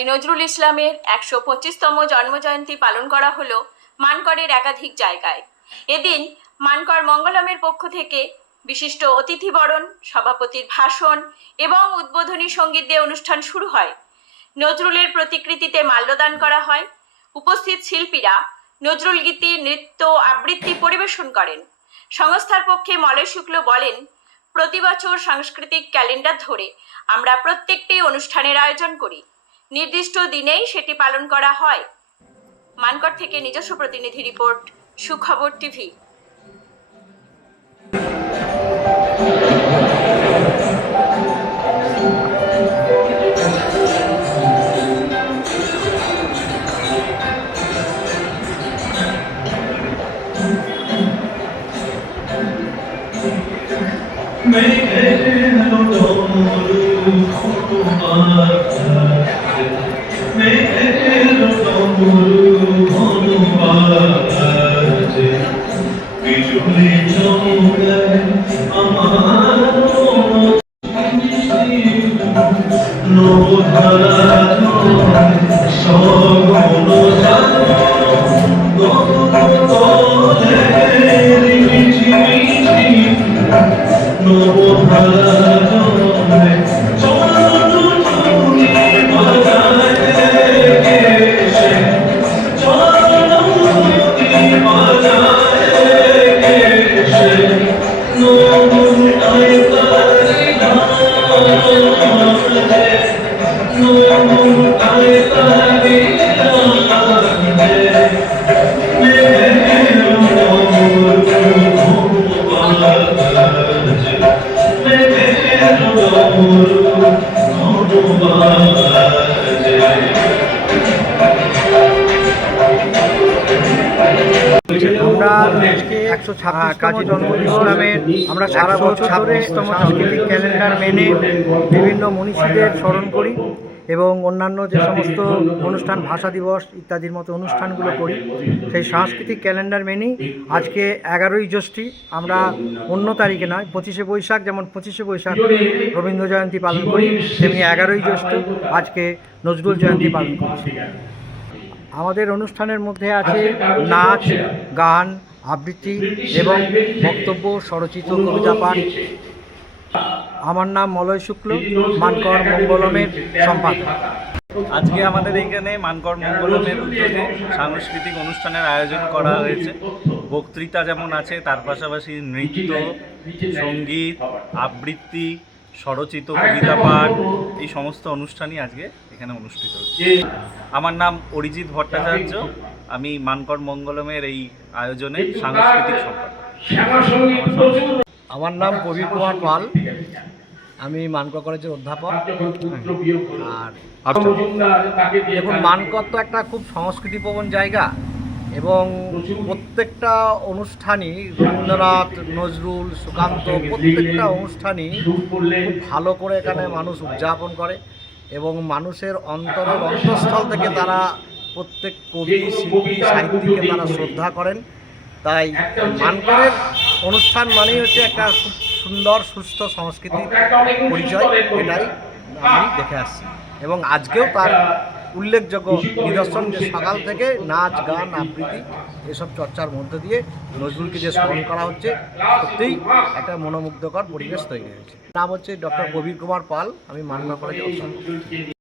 কাজী নজরুল ইসলামের ১২৫তম জন্মজয়ন্তী পালন করা হলো মানকরের একাধিক জায়গায়। এদিন মানকর মঙ্গলমের পক্ষ থেকে বিশিষ্ট অতিথিবরণ, সভাপতির ভাষণ এবং উদ্বোধনী সঙ্গীত দিয়ে অনুষ্ঠান শুরু হয়। নজরুলের প্রতিকৃতিতে মাল্যদান করা হয়। উপস্থিত শিল্পীরা নজরুল গীতি, নৃত্য, আবৃত্তি পরিবেশন করেন। সংস্থার পক্ষে মলয় শুক্ল বলেন, প্রতি বছর সাংস্কৃতিক ক্যালেন্ডার ধরে আমরা প্রত্যেকটি অনুষ্ঠানের আয়োজন করি। নির্দিষ্ট দিনেই সেটি পালন করা হয়। মানকর থেকে নিজস্ব প্রতিনিধি রিপোর্ট, সুখবর টিভি। আমরা আজকে 126 কাজী নজরুল ইসলামের আমরা সারা বছর 26তম সাংস্কৃতিক ক্যালেন্ডার মেনে বিভিন্ন মনীষীদের স্মরণ করি এবং অন্যান্য যে সমস্ত অনুষ্ঠান, ভাষা দিবস ইত্যাদির মতো অনুষ্ঠানগুলো করি। সেই সাংস্কৃতিক ক্যালেন্ডার মেনেই আজকে 11ই জ্যৈষ্ঠী আমরা অন্য তারিখে নয়, 25শে বৈশাখ, যেমন 25শে বৈশাখ রবীন্দ্র জয়ন্তী পালন করি, তেমনি 11ই জ্যৈষ্ঠ আজকে নজরুল জয়ন্তী পালন করছি। আমাদের অনুষ্ঠানের মধ্যে আছে নাচ, গান, আবৃত্তি এবং বক্তব্য, স্বরচিত কবিতা পাঠ। আমার নাম মলয় শুক্ল, মানকর মঙ্গলমের সম্পাদক। আজকে আমাদের এইখানে মানকর মঙ্গলমের উদ্যোগে সাংস্কৃতিক অনুষ্ঠানের আয়োজন করা হয়েছে। বক্তৃতা যেমন আছে, তার পাশাপাশি নৃত্য, সঙ্গীত, আবৃত্তি, স্বরচিত কবিতা পাঠ, এই সমস্ত অনুষ্ঠানই আজকে এখানে অনুষ্ঠিত হচ্ছে। আমার নাম অরিজিৎ ভট্টাচার্য, আমি মানকর মঙ্গলমের এই আয়োজনের সাংস্কৃতিক সম্পাদক। আমার নাম কবির কুমার পাল, আমি মানকর কলেজের অধ্যাপক। আর দেখুন, মানকর তো একটা খুব সংস্কৃতিপ্রবণ জায়গা এবং প্রত্যেকটা অনুষ্ঠানই রবীন্দ্রনাথ, নজরুল, সুকান্ত, প্রত্যেকটা অনুষ্ঠানই খুব ভালো করে এখানে মানুষ উদযাপন করে এবং মানুষের অন্তরের অন্তঃস্থল থেকে তারা প্রত্যেক কবি, শিল্পী, সাহিত্যিককে তারা শ্রদ্ধা করেন। তাই মানকরের অনুষ্ঠান মানেই হচ্ছে একটা খুব সুন্দর, সুস্থ সংস্কৃতির পরিচয়। এটাই আমি দেখে আসছি এবং আজকেও তার উল্লেখযোগ্য নিদর্শন যে সকাল থেকে নাচ, গান, আবৃত্তি এসব চর্চার মধ্য দিয়ে নজরুলকে যে স্মরণ করা হচ্ছে, সত্যিই একটা মনোমুগ্ধকর পরিবেশ তৈরি হয়েছে। নাম হচ্ছে ডক্টর কবির কুমার পাল, আমি মানকর কলেজের অধ্যাপক।